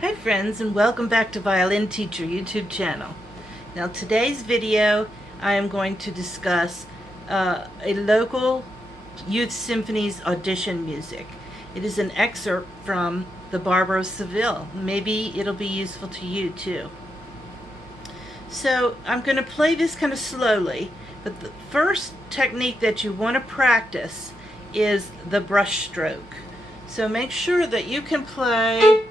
Hi friends, and welcome back to Violin Teacher YouTube channel. Now today's video I am going to discuss a local youth symphony's audition music. It is an excerpt from the Barber of Seville. Maybe it'll be useful to you too. So I'm going to play this kind of slowly, but the first technique that you want to practice is the brush stroke. So make sure that you can play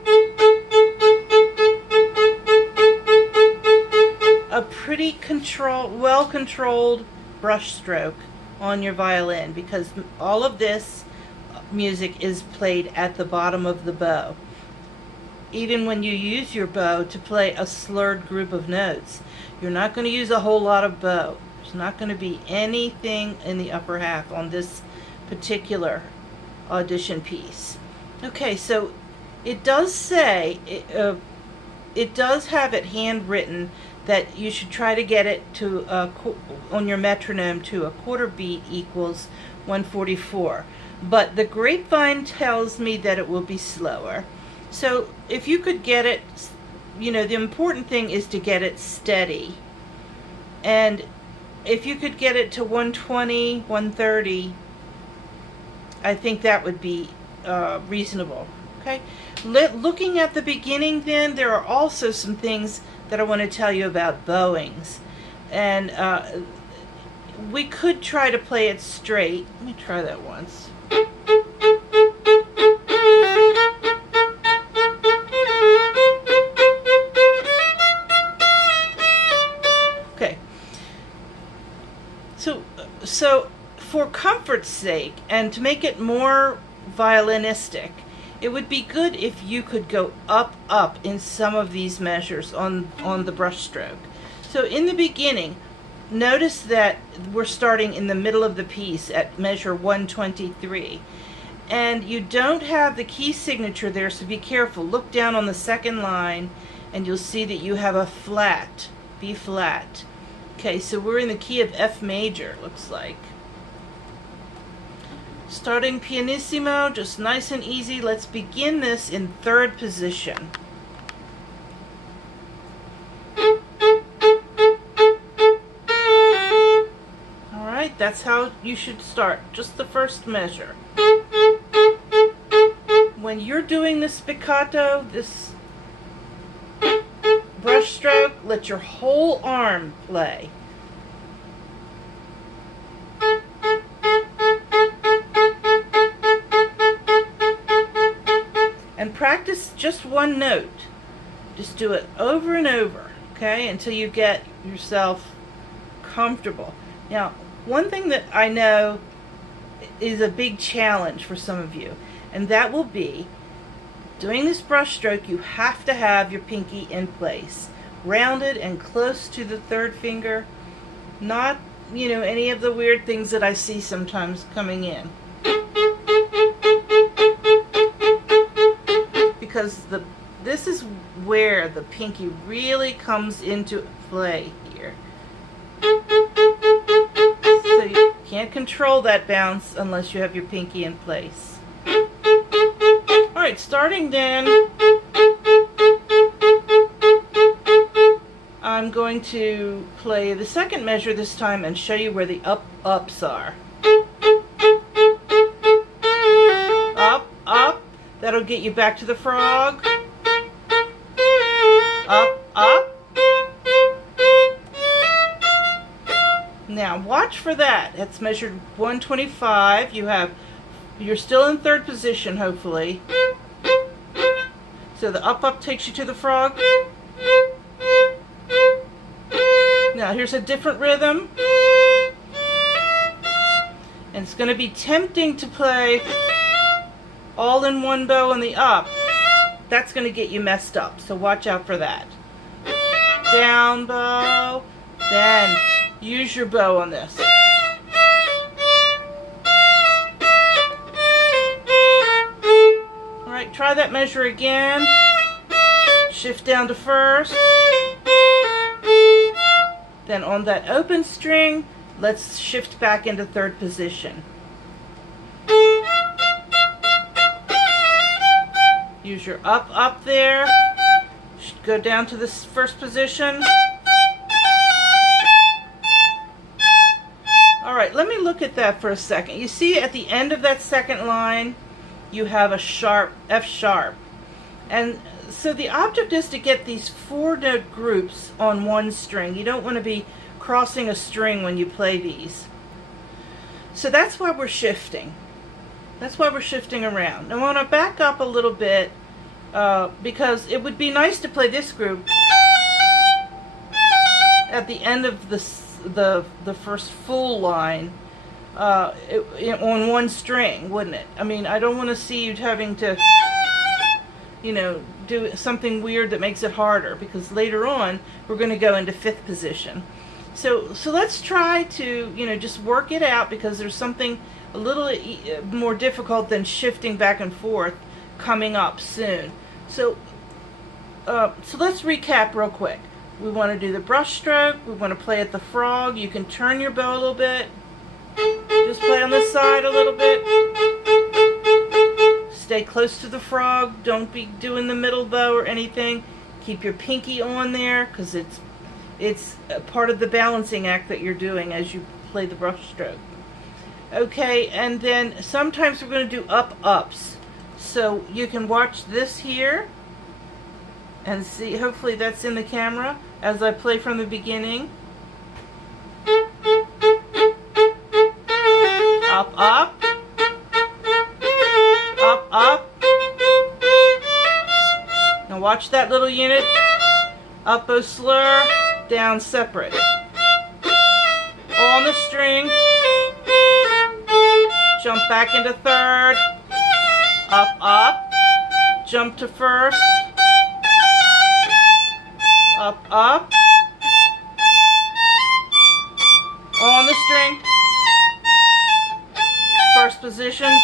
a pretty well-controlled brush stroke on your violin, because all of this music is played at the bottom of the bow. Even when you use your bow to play a slurred group of notes, you're not going to use a whole lot of bow. There's not going to be anything in the upper half on this particular audition piece. Okay, so it does say, it does have it handwritten that you should try to get it to on your metronome to a quarter beat equals 144. But the grapevine tells me that it will be slower. So if you could get it, you know, the important thing is to get it steady. And if you could get it to 120, 130, I think that would be reasonable. Okay, looking at the beginning, then there are also some things that I want to tell you about bowings, and we could try to play it straight. Let me try that once. Okay, so for comfort's sake and to make it more violinistic, it would be good if you could go up in some of these measures on the brush stroke. So in the beginning, notice that we're starting in the middle of the piece at measure 123. And you don't have the key signature there, so be careful. Look down on the second line and you'll see that you have a flat, B flat. Okay, so we're in the key of F major, looks like. Starting pianissimo, just nice and easy. Let's begin this in third position. Alright, that's how you should start, just the first measure. When you're doing the spiccato, this brush stroke, let your whole arm play. And practice just one note. Just do it over and over, okay, until you get yourself comfortable. Now, one thing that I know is a big challenge for some of you, and that will be doing this brush stroke. You have to have your pinky in place, rounded and close to the third finger, not, you know, any of the weird things that I see sometimes coming in. Because this is where the pinky really comes into play here. So you can't control that bounce unless you have your pinky in place. Alright, starting then, I'm going to play the second measure this time and show you where the ups are. Up. That'll get you back to the frog. Up. Now watch for that. It's measured 125. You're still in third position, hopefully. So the up takes you to the frog. Now here's a different rhythm. And it's going to be tempting to play all in one bow on the up. That's going to get you messed up, so watch out for that. Down bow, then use your bow on this. Alright, try that measure again. Shift down to first. Then on that open string, let's shift back into third position. Use your up there. Go down to this first position. Alright, let me look at that for a second. You see at the end of that second line, you have a sharp, F sharp. And so the object is to get these 4-note groups on one string. You don't want to be crossing a string when you play these. So that's why we're shifting. That's why we're shifting around. Now I want to back up a little bit because it would be nice to play this group at the end of the first full line on one string, wouldn't it? I mean, I don't want to see you having to, you know, do something weird that makes it harder, because later on we're going to go into 5th position. So let's try to, you know, just work it out, because there's something a little more difficult than shifting back and forth coming up soon. So let's recap real quick. We want to do the brush stroke. We want to play at the frog. You can turn your bow a little bit. Just play on this side a little bit. Stay close to the frog. Don't be doing the middle bow or anything. Keep your pinky on there, because it's a part of the balancing act that you're doing as you play the brush stroke. Okay, and then sometimes we're going to do up-ups. So you can watch this here and see, hopefully that's in the camera, as I play from the beginning. Up, up. Up, up. Now watch that little unit. Up bow slur, down separate. On the string. Jump back into 3rd. Up, up. Jump to 1st. Up, up. On the string. 1st position.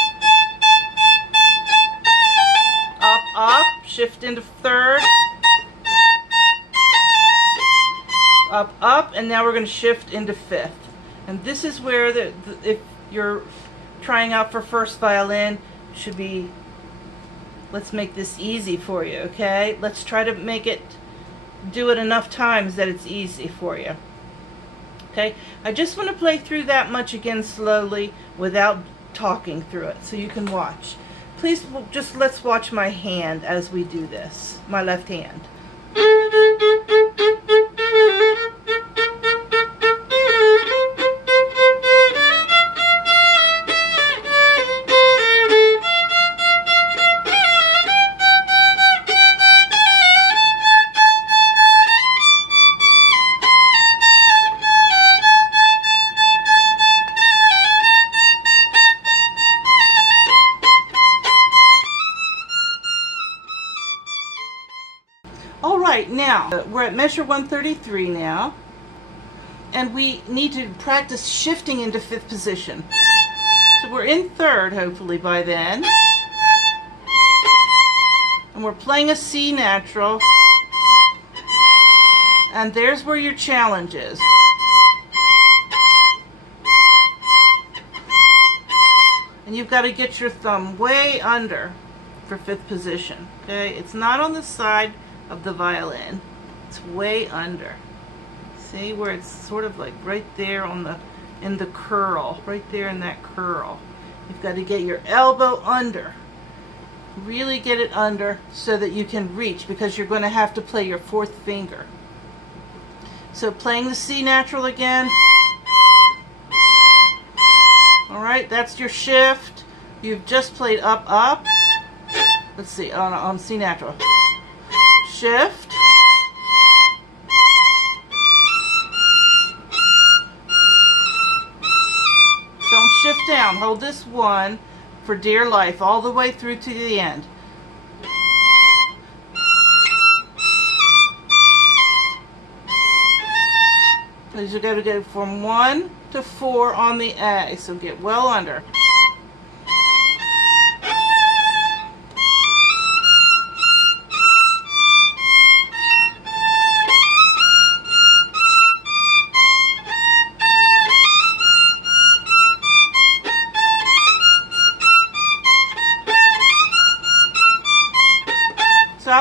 Up, up. Shift into 3rd. Up, up. And now we're going to shift into 5th. And this is where if you're trying out for 1st violin, should be, let's make this easy for you, okay? Let's try to make it, do it enough times that it's easy for you. Okay, I just want to play through that much again slowly without talking through it, so you can watch. Please, just let's watch my hand as we do this, my left hand. Alright, now we're at measure 133 now, and we need to practice shifting into 5th position. So we're in 3rd hopefully by then, and we're playing a C natural, and there's where your challenge is. And you've got to get your thumb way under for 5th position. Okay, it's not on the side of the violin, it's way under. See where it's sort of like right there on the, in the curl, right there in that curl. You've got to get your elbow under, really get it under so that you can reach, because you're going to have to play your 4th finger. So playing the C natural again. Alright, that's your shift. You've just played up, up. Let's see, on C natural. Shift. Don't shift down. Hold this 1 for dear life all the way through to the end. Because you're going to go from 1 to 4 on the A, so get well under.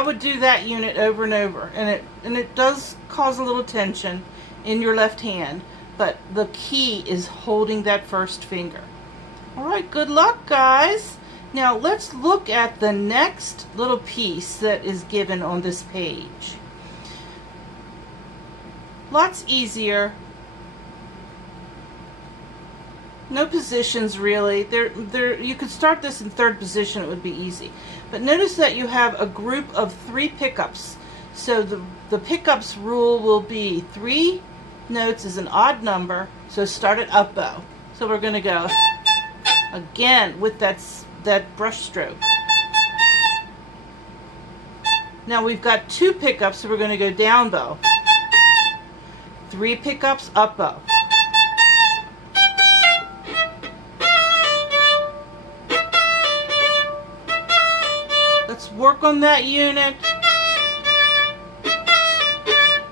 would do that unit over and over, and it does cause a little tension in your left hand, but the key is holding that first finger. All right, good luck, guys. Now let's look at the next little piece that is given on this page. Lots easier. No positions really. You could start this in third position, it would be easy. But notice that you have a group of 3 pickups. So the pickups rule will be 3 notes is an odd number, so start at up bow. So we're going to go again with that brush stroke. Now we've got 2 pickups, so we're going to go down bow. 3 pickups, up bow. Let's work on that unit.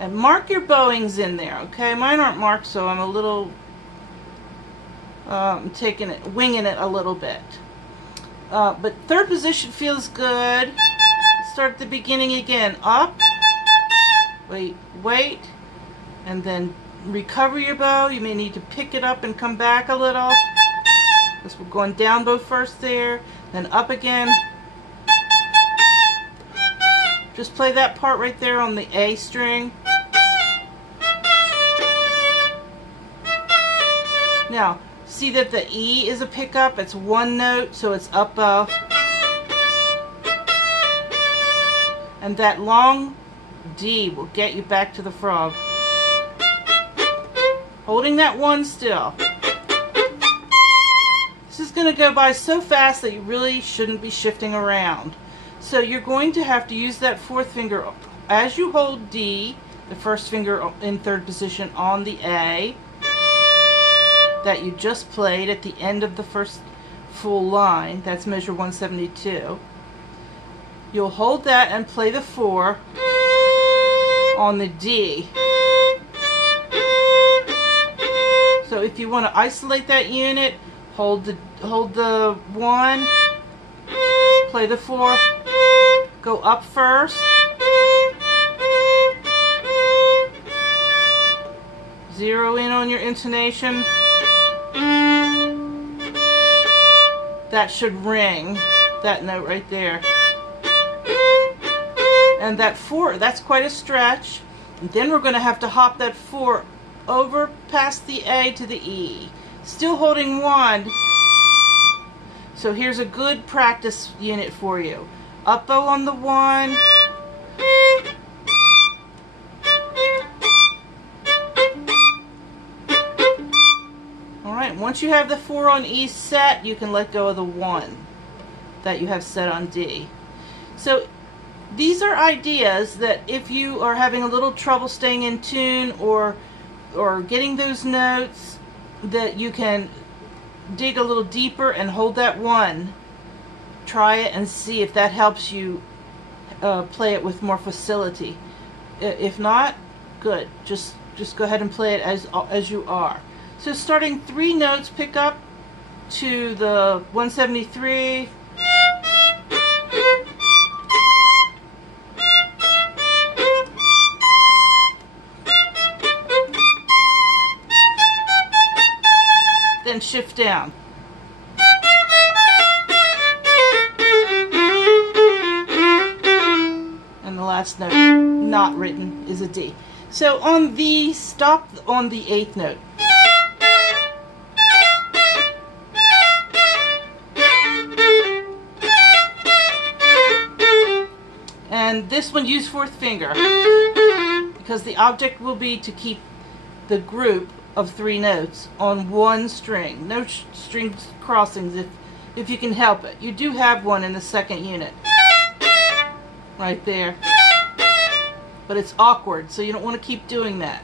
And mark your bowings in there, okay? Mine aren't marked, so I'm a little winging it a little bit. But third position feels good. Start at the beginning again. Up, wait, and then recover your bow. You may need to pick it up and come back a little. Because we're going down bow first there, then up again. Just play that part right there on the A string. Now, see that the E is a pickup. It's 1 note, so it's up bow. And that long D will get you back to the frog. Holding that 1 still. This is going to go by so fast that you really shouldn't be shifting around. So you're going to have to use that 4th finger as you hold D, the first finger in third position on the A that you just played at the end of the first full line. That's measure 172. You'll hold that and play the 4 on the D. So if you want to isolate that unit, hold the 1, play the 4, go up first, zero in on your intonation. That should ring, that note right there. And that 4, that's quite a stretch. And then we're going to have to hop that 4 over past the A to the E. Still holding 1. So here's a good practice unit for you. Up bow on the 1. Alright, once you have the 4 on E set, you can let go of the 1 that you have set on D. So these are ideas that if you are having a little trouble staying in tune or getting those notes, that you can dig a little deeper and hold that 1. Try it and see if that helps you play it with more facility. If not, good. Just go ahead and play it as you are. So starting 3 notes, pick up to the 173. Then shift down. And the last note, not written, is a D. So on the, stop on the 8th note. And this one, use 4th finger, because the object will be to keep the group of 3 notes on 1 string. No string crossings if you can help it. You do have one in the 2nd unit. Right there. But it's awkward, so you don't want to keep doing that.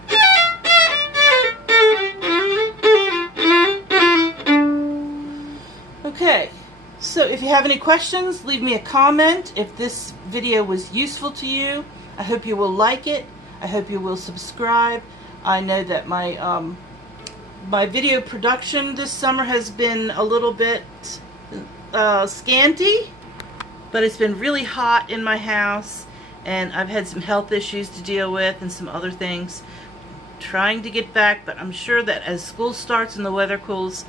Okay, so if you have any questions, leave me a comment. If this video was useful to you, I hope you will like it. I hope you will subscribe. I know that my video production this summer has been a little bit scanty, but it's been really hot in my house, and I've had some health issues to deal with and some other things. Trying to get back, but I'm sure that as school starts and the weather cools,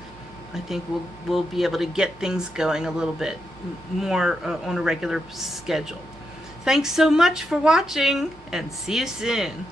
I think we'll be able to get things going a little bit more on a regular schedule. Thanks so much for watching, and see you soon.